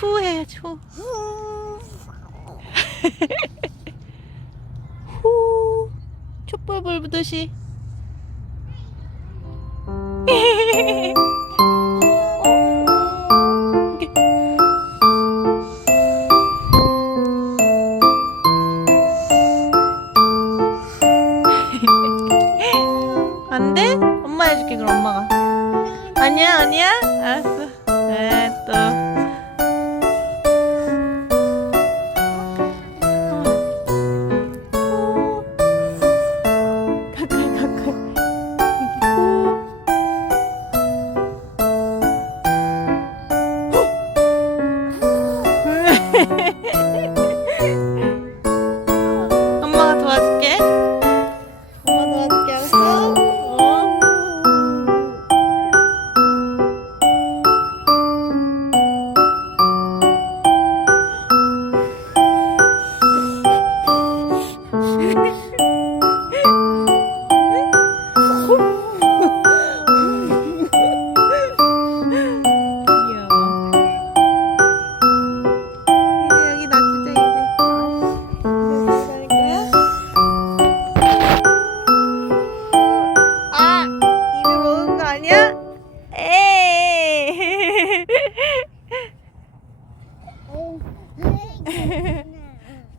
후 해야지 후. 후. 촛불 불듯이. 안 돼? 엄마 해줄게 그럼 엄마가. 아니야 아니야? 알았어.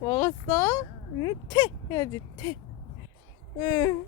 먹었어? 응, 퇴! 해야지, 퇴! 응.